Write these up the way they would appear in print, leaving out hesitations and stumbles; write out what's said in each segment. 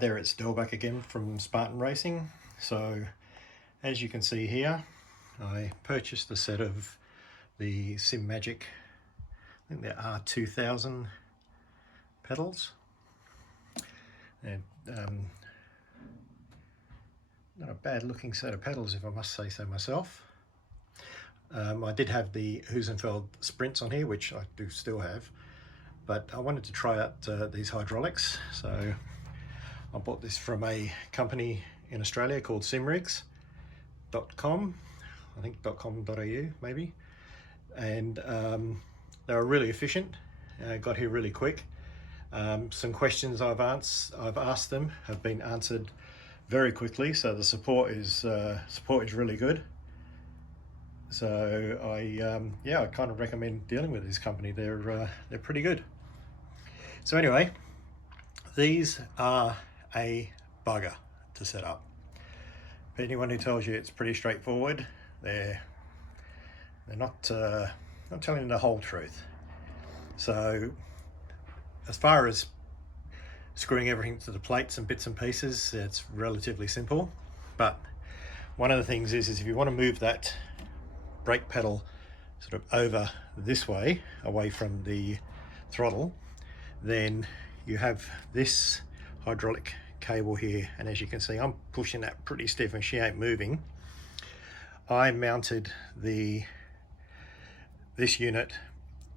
there, it's Del back again from Spartan Racing. So as you can see here, I purchased a set of the Simagic, I think they're R2000 pedals. And not a bad looking set of pedals, if I must say so myself. I did have the Husenfeld Sprints on here, which I do still have, but I wanted to try out these hydraulics. So I bought this from a company in Australia called simrigs.com, I think .com.au maybe, and they were really efficient. Got here really quick. Some questions I've asked them have been answered very quickly, so the support is really good. So I kind of recommend dealing with this company. They're pretty good. So anyway, these are a bugger to set up. But anyone who tells you it's pretty straightforward, they're not telling the whole truth. So as far as screwing everything to the plates and bits and pieces, it's relatively simple. But one of the things is if you want to move that brake pedal sort of over this way, away from the throttle, then you have this hydraulic cable here, and as you can see, I'm pushing that pretty stiff and she ain't moving. I mounted this unit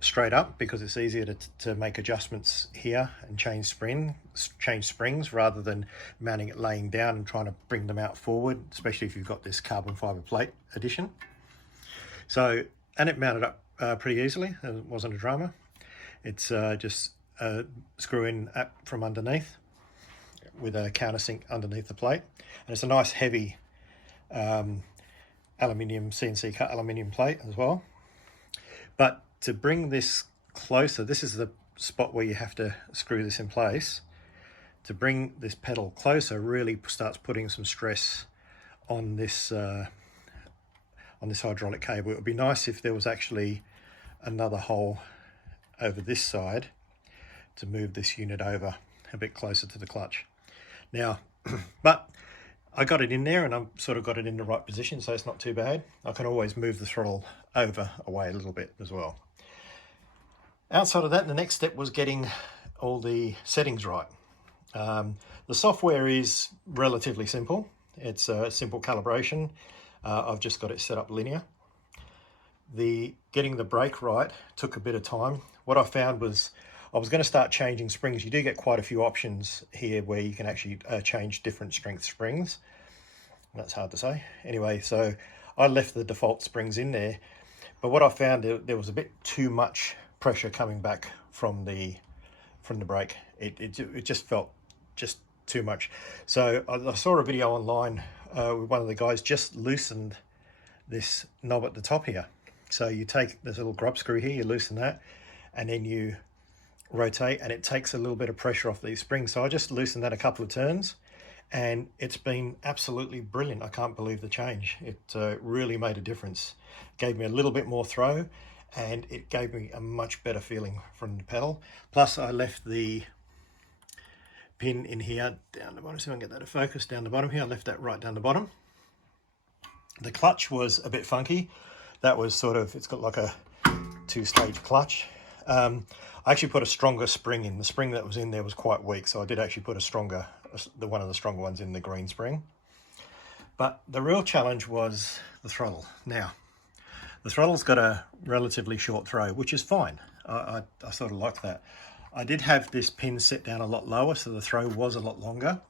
straight up because it's easier to make adjustments here and change springs rather than mounting it laying down and trying to bring them out forward, especially if you've got this carbon fiber plate addition. So, and it mounted up pretty easily. It wasn't a drama. It's just screw in up from underneath with a countersink underneath the plate, and it's a nice heavy aluminium, CNC cut aluminium plate as well. But to bring this closer, this is the spot where you have to screw this in place. To bring this pedal closer really starts putting some stress on this hydraulic cable. It would be nice if there was actually another hole over this side to move this unit over a bit closer to the clutch. Now, but I got it in there and I've sort of got it in the right position, so it's not too bad. I can always move the throttle away a little bit as well. Outside of that, the next step was getting all the settings right. The software is relatively simple. It's a simple calibration. I've just got it set up linear. Getting the brake right took a bit of time. What I found was I was going to start changing springs. You do get quite a few options here where you can actually change different strength springs. That's hard to say. Anyway, so I left the default springs in there, but what I found, there was a bit too much pressure coming back from the brake. It just felt just too much. So I saw a video online with one of the guys just loosened this knob at the top here. So you take this little grub screw here, you loosen that, and then you rotate, and it takes a little bit of pressure off these springs. So I just loosened that a couple of turns, and it's been absolutely brilliant. I can't believe the change. It really made a difference. Gave me a little bit more throw, and it gave me a much better feeling from the pedal. Plus I left the pin in here down the bottom, so I can get that to focus down the bottom here. I left that right down the bottom. The clutch was a bit funky. That was sort of, it's got like a two-stage clutch. I actually put a stronger spring in. The spring that was in there was quite weak, so I did actually put one of the stronger ones in, the green spring. But the real challenge was the throttle. Now, the throttle's got a relatively short throw, which is fine. I sort of like that. I did have this pin set down a lot lower, so the throw was a lot longer,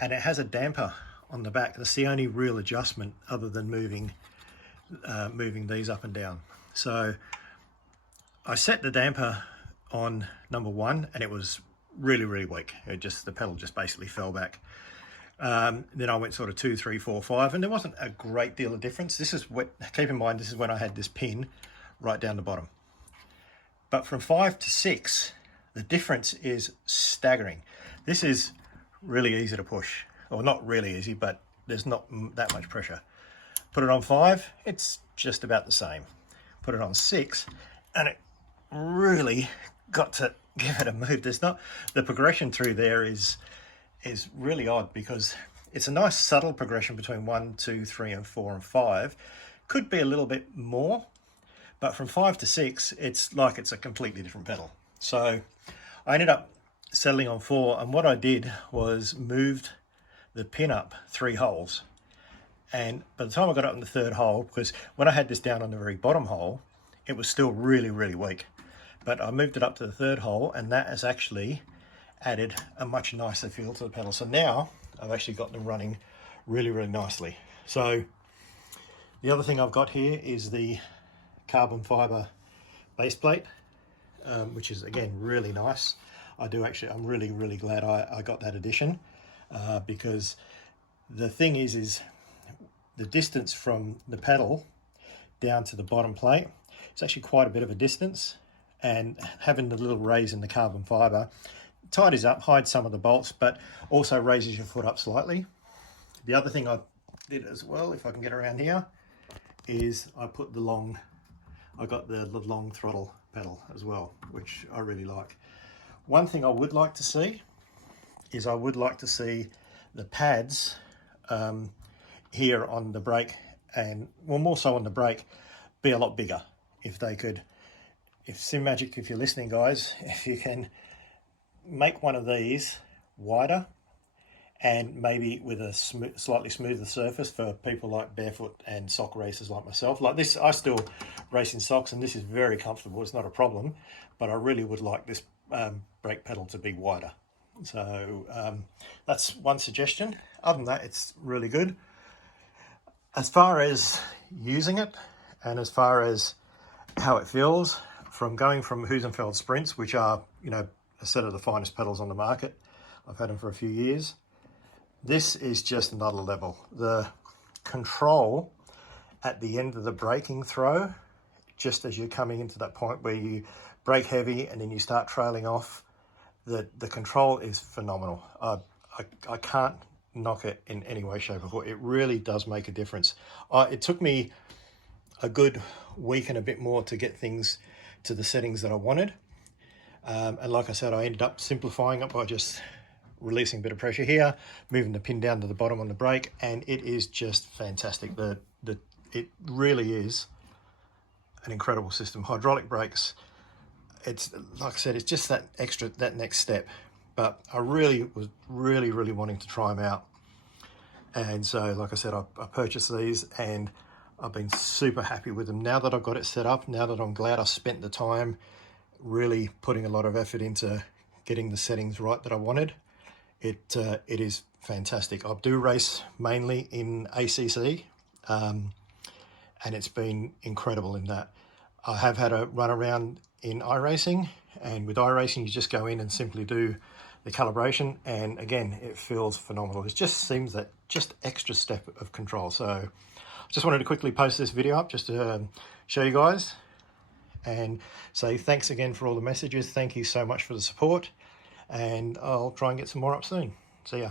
and it has a damper on the back. That's the only real adjustment other than moving these up and down. So I set the damper on number 1, and it was really weak. The pedal just basically fell back. Then I went sort of 2, 3, 4, 5, and there wasn't a great deal of difference. Keep in mind, this is when I had this pin right down the bottom. But from 5 to 6, the difference is staggering. This is really easy to push, or not really easy, but there's not that much pressure. Put it on 5, it's just about the same. Put it on 6, and it really got to give it a move. There's not, the progression through there is is really odd, because it's a nice subtle progression between 1, 2, 3 and 4 and 5. Could be a little bit more, but from 5 to 6, it's like it's a completely different pedal. So I ended up settling on 4, and what I did was moved the pin up 3 holes. And by the time I got up in the 3rd hole, because when I had this down on the very bottom hole, it was still really, really weak. But I moved it up to the 3rd hole, and that has actually added a much nicer feel to the pedal. So now I've actually got them running really, really nicely. So the other thing I've got here is the carbon fiber base plate, which is again really nice. I'm really, really glad I got that addition, because the thing is the distance from the pedal down to the bottom plate, it's actually quite a bit of a distance, and having the little raise in the carbon fiber tidies up, hides some of the bolts, but also raises your foot up slightly. The other thing I did as well, if I can get around here, is I got the long throttle pedal as well, which I really like. One thing I would like to see is the pads here on the brake, and well, more so on the brake, be a lot bigger. If they could, if Simagic, if you're listening guys, if you can make one of these wider and maybe with a slightly smoother surface for people like barefoot and sock racers like myself. Like this, I still race in socks and this is very comfortable, it's not a problem, but I really would like this brake pedal to be wider. So that's one suggestion. Other than that, it's really good. As far as using it and as far as how it feels, from going from Husenfeld Sprints, which are, you know, a set of the finest pedals on the market, I've had them for a few years, this is just another level. The control at the end of the braking throw, just as you're coming into that point where you brake heavy and then you start trailing off, the control is phenomenal. I can't knock it in any way, shape or form. It really does make a difference. It took me a good week and a bit more to get things to the settings that I wanted. And like I said, I ended up simplifying it by just releasing a bit of pressure here, moving the pin down to the bottom on the brake, and it is just fantastic. It really is an incredible system. Hydraulic brakes, it's like I said, it's just that next step. But I really was really wanting to try them out, and so like I said, I purchased these and I've been super happy with them. Now that I've got it set up, now that I'm glad I spent the time really putting a lot of effort into getting the settings right that I wanted, it is fantastic. I do race mainly in ACC, and it's been incredible in that. I have had a run around in iRacing, and with iRacing you just go in and simply do the calibration, and again it feels phenomenal. It just seems that just extra step of control. So I just wanted to quickly post this video up just to show you guys and say thanks again for all the messages. Thank you so much for the support, and I'll try and get some more up soon. See ya.